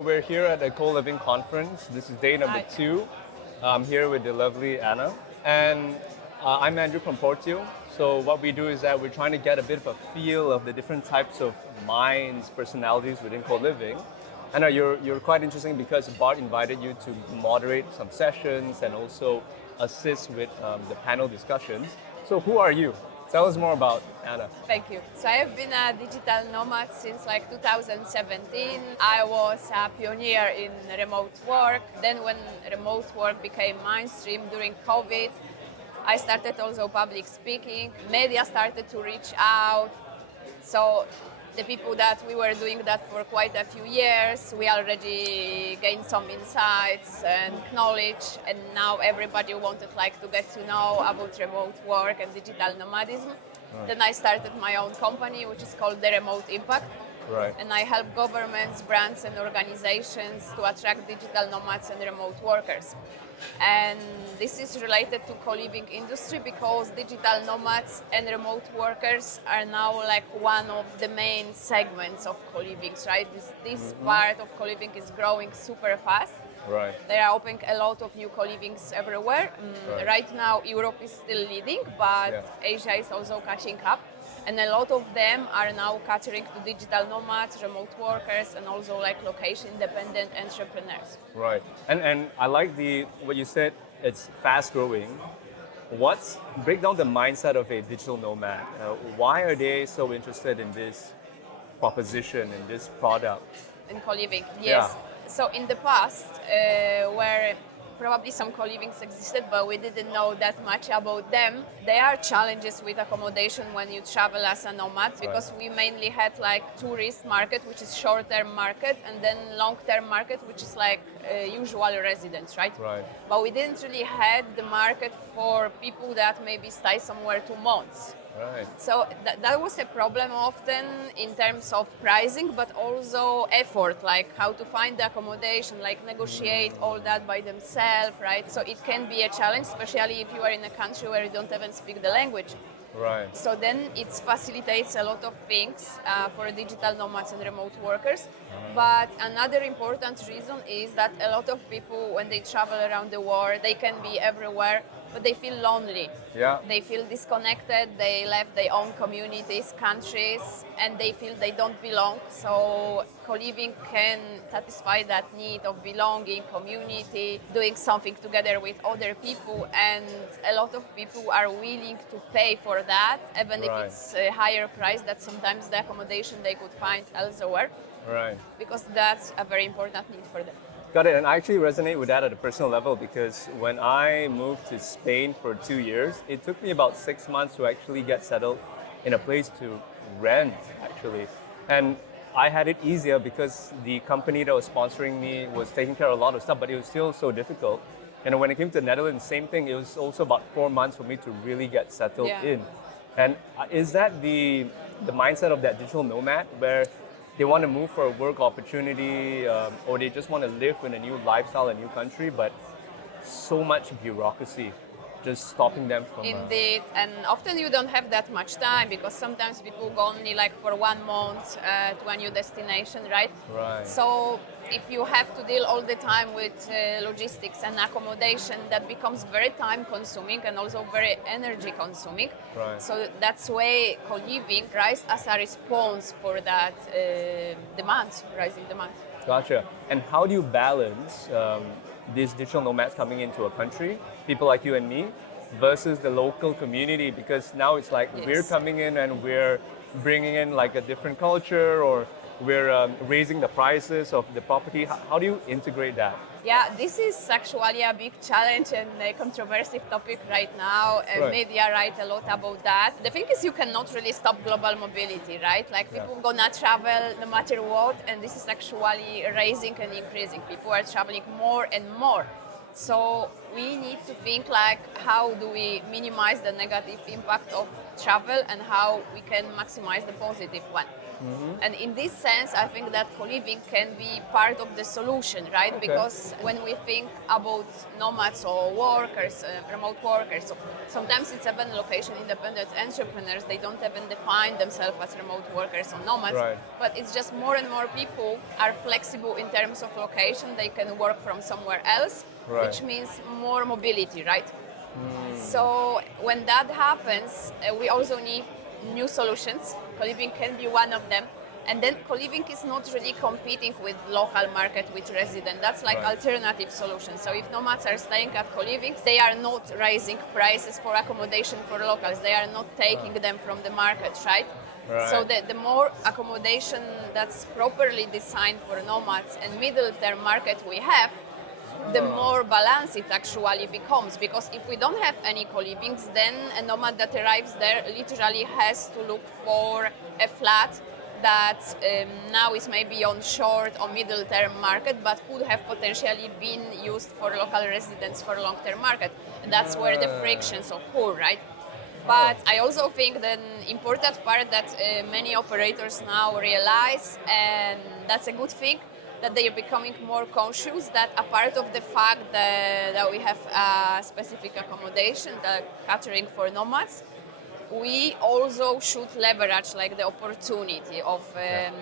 We're here at the Coliving Conference. This is day number Hi. 2. I'm here with the lovely Anna. And I'm Andrew from Portio. So what we do is that we're trying to get a bit of a feel of the different types of minds, personalities within co-living. Anna, you're quite interesting because Bart invited you to moderate some sessions and also assist with the panel discussions. So who are you? Tell us more about Anna. Thank you. So I have been a digital nomad since like 2017. I was a pioneer in remote work. Then when remote work became mainstream during COVID, I started also public speaking. Media started to reach out. So the people that we were doing that for quite a few years, we already gained some insights and knowledge, and now everybody wanted like to get to know about remote work and digital nomadism. Then I started my own company, which is called The Remote Impact. Right. And I help governments, brands, and organizations to attract digital nomads and remote workers. And this is related to co-living industry because digital nomads and remote workers are now like one of the main segments of co-living, right? This part of co-living is growing super fast. Right. They are opening a lot of new co-livings everywhere. Right now, Europe is still leading, but Yeah. Asia is also catching up. And a lot of them are now catering to digital nomads, remote workers, and also like location-independent entrepreneurs. Right. And I like the what you said, it's fast growing. What's break down the mindset of a digital nomad? Why are they so interested in this proposition, in this product? In co-living, Yeah. yes. So in the past, where probably some co-livings existed, but we didn't know that much about them. There are challenges with accommodation when you travel as a nomad because we mainly had like tourist market, which is short-term market, and then long-term market, which is like usual residents, right? Right. But we didn't really had the market for people that maybe stay somewhere 2 months. Right. So that was a problem often in terms of pricing, but also effort, like how to find the accommodation, like negotiate all that by themselves, right? So it can be a challenge, especially if you are in a country where you don't even speak the language. Right. So then it facilitates a lot of things for digital nomads and remote workers. But another important reason is that a lot of people, when they travel around the world, they can be everywhere, but they feel lonely. Yeah. They feel disconnected, they left their own communities, countries, and they feel they don't belong. So co-living can satisfy that need of belonging, community, doing something together with other people, and a lot of people are willing to pay for that, even if Right. it's a higher price that sometimes the accommodation they could find elsewhere, Right. because that's a very important need for them. Got it. And I actually resonate with that at a personal level because when I moved to Spain for 2 years, it took me about 6 months to actually get settled in a place to rent, actually. And I had it easier because the company that was sponsoring me was taking care of a lot of stuff, but it was still so difficult. And when it came to the Netherlands, same thing. It was also about 4 months for me to really get settled Yeah. in. And is that the mindset of that digital nomad where they want to move for a work opportunity or they just want to live in a new lifestyle, a new country, but so much bureaucracy just stopping them from. Indeed, and often you don't have that much time because sometimes people go only like for 1 month to a new destination, right? Right. So if you have to deal all the time with logistics and accommodation, that becomes very time consuming and also very energy consuming. Right. So that's why co-living rise as a response for that rising demand. Gotcha. And how do you balance these digital nomads coming into a country, people like you and me, versus the local community? Because now it's like we're Yes. coming in and we're bringing in like a different culture, or we're raising the prices of the property. How do you integrate that? Yeah, this is actually a big challenge and a controversial topic right now. Right. Media write a lot about that. The thing is, you cannot really stop global mobility, right? Like people gonna travel no matter what, and this is actually raising and increasing. People are traveling more and more. So we need to think like, how do we minimize the negative impact of travel and how we can maximize the positive one. And in this sense, I think that co-living can be part of the solution, right? Okay. Because when we think about nomads or workers, remote workers, so sometimes it's even location-independent entrepreneurs. They don't even define themselves as remote workers or nomads, Right. but it's just more and more people are flexible in terms of location. They can work from somewhere else, Right. which means more mobility, right? So when that happens, we also need new solutions. Co-living can be one of them. And then co-living is not really competing with local market, with resident. That's like Right. alternative solutions. So if nomads are staying at co-living, they are not raising prices for accommodation for locals. They are not taking them from the market, right? Right. So the more accommodation that's properly designed for nomads and middle-term market we have, the more balanced it actually becomes. Because if we don't have any co-livings, then a nomad that arrives there literally has to look for a flat that now is maybe on short or middle term market, but could have potentially been used for local residents for long term market. And that's where the frictions occur, right? But I also think that an important part that many operators now realize, and that's a good thing, that they are becoming more conscious that a part of the fact that we have a specific accommodation, the catering for nomads, we also should leverage like the opportunity of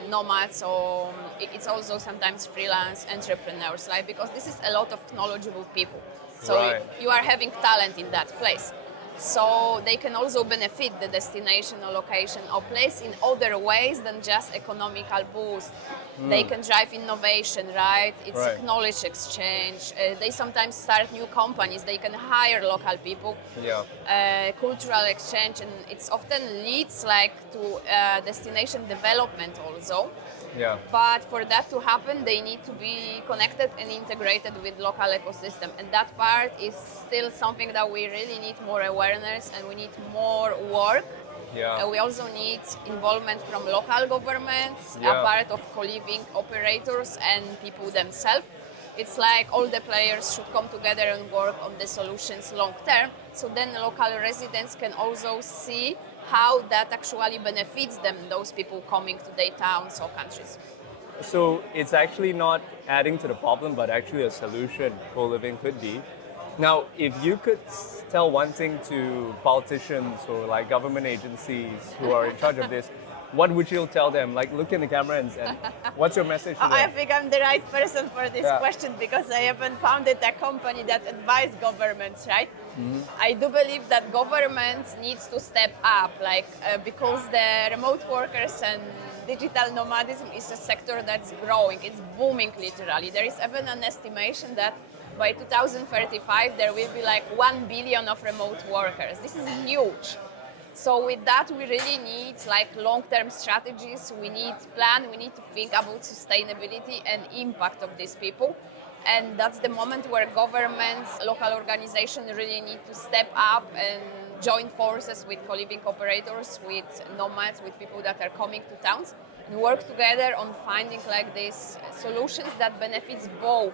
nomads, or it's also sometimes freelance entrepreneurs, like, because this is a lot of knowledgeable people. So Right. you are having talent in that place. So they can also benefit the destination or location or place in other ways than just economical boost. They can drive innovation, right? It's Right. knowledge exchange. They sometimes start new companies. They can hire local people. Yeah. Cultural exchange, and it's often leads like to destination development also. Yeah. But for that to happen, they need to be connected and integrated with local ecosystem. And that part is still something that we really need more awareness and we need more work. Yeah. We also need involvement from local governments, Yeah. a part of co-living operators and people themselves. It's like all the players should come together and work on the solutions long term. So then local residents can also see how that actually benefits them, those people coming to their towns or countries. So it's actually not adding to the problem, but actually a solution co-living could be. Now, if you could tell one thing to politicians or like government agencies who are in charge of this, what would you tell them? Like, look in the camera and what's your message to I them? think I'm the right person for this Yeah. question because I haven't founded a company that advises governments, right? I do believe that governments needs to step up, because the remote workers and digital nomadism is a sector that's growing. It's booming literally. There is even an estimation that by 2035 there will be like 1 billion of remote workers. This is huge. So with that, we really need like long-term strategies. We need plan. We need to think about sustainability and impact of these people. And that's the moment where governments, local organizations really need to step up and join forces with co-living operators, with nomads, with people that are coming to towns, and work together on finding like these solutions that benefits both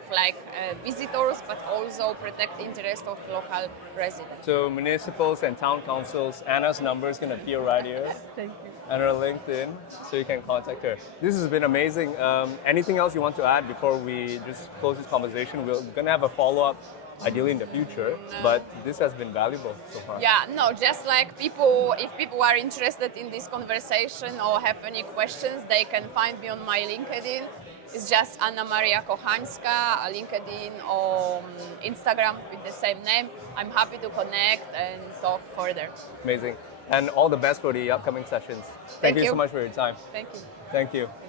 visitors, but also protect the interest of local residents. So municipals and town councils, Anna's number is going to appear right here. Thank you. And her LinkedIn, so you can contact her. This has been amazing. Anything else you want to add before we just close this conversation? We're going to have a follow-up, ideally in the future, but this has been valuable so far. Yeah, no, just like people, if people are interested in this conversation or have any questions, they can find me on my LinkedIn. It's just Anna Maria Kochanska, LinkedIn or Instagram with the same name. I'm happy to connect and talk further. Amazing. And all the best for the upcoming sessions. Thank you so you. much for your time. Thank you. Thank you.